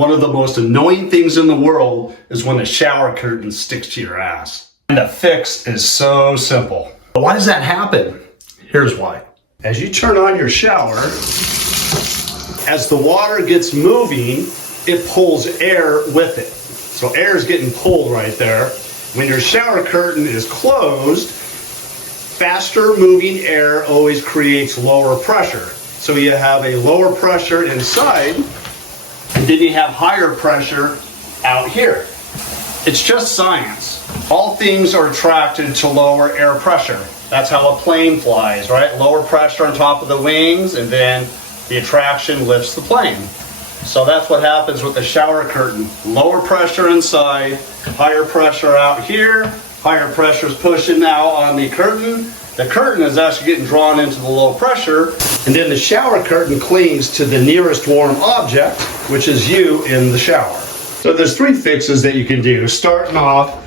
One of the most annoying things in the world is when the shower curtain sticks to your ass. And the fix is so simple. But why does that happen? Here's why. As you turn on your shower, as the water gets moving, it pulls air with it. So air is getting pulled right there. When your shower curtain is closed, faster moving air always creates lower pressure. So you have a lower pressure inside, and then you have higher pressure out here. It's just science. All things are attracted to lower air pressure. That's how a plane flies, right? Lower pressure on top of the wings, and then the attraction lifts the plane. So that's what happens with the shower curtain. Lower pressure inside, higher pressure out here, higher pressure is pushing now on the curtain. The curtain is actually getting drawn into the low pressure, and then the shower curtain clings to the nearest warm object, which is you in the shower. So there's 3 fixes that you can do. Starting off,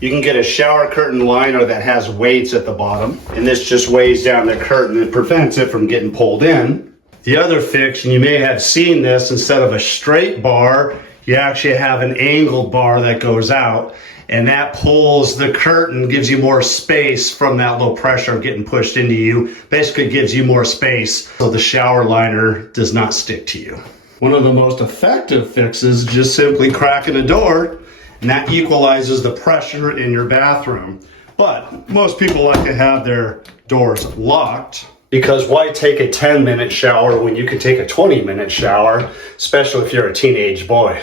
you can get a shower curtain liner that has weights at the bottom, and this just weighs down the curtain and prevents it from getting pulled in. The other fix, and you may have seen this, instead of a straight bar, you actually have an angled bar that goes out, and that pulls the curtain, gives you more space from that low pressure getting pushed into you. Basically gives you more space so the shower liner does not stick to you. One of the most effective fixes is just simply cracking a door, and that equalizes the pressure in your bathroom. But most people like to have their doors locked, because why take a 10-minute shower when you can take a 20-minute shower, especially if you're a teenage boy.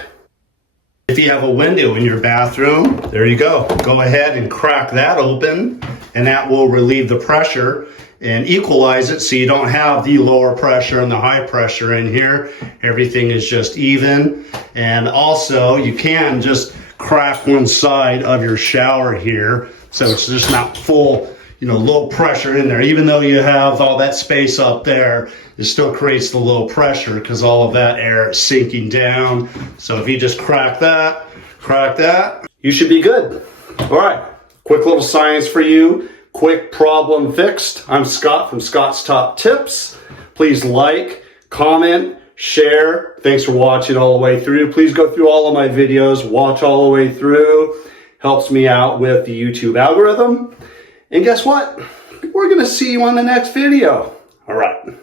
If you have a window in your bathroom, there you go. Go ahead and crack that open, and that will relieve the pressure and equalize it so you don't have the lower pressure and the high pressure in here. Everything is just even. And also, you can just crack one side of your shower here so it's just not full, low pressure in there. Even though you have all that space up there, it still creates the low pressure because all of that air is sinking down. So if you just crack that, you should be good. All right, quick little science for you. Quick problem fixed. I'm Scott from Scott's Top Tips. Please like, comment, share. Thanks for watching all the way through. Please go through all of my videos, watch all the way through. Helps me out with the YouTube algorithm. And guess what? We're going to see you on the next video. All right.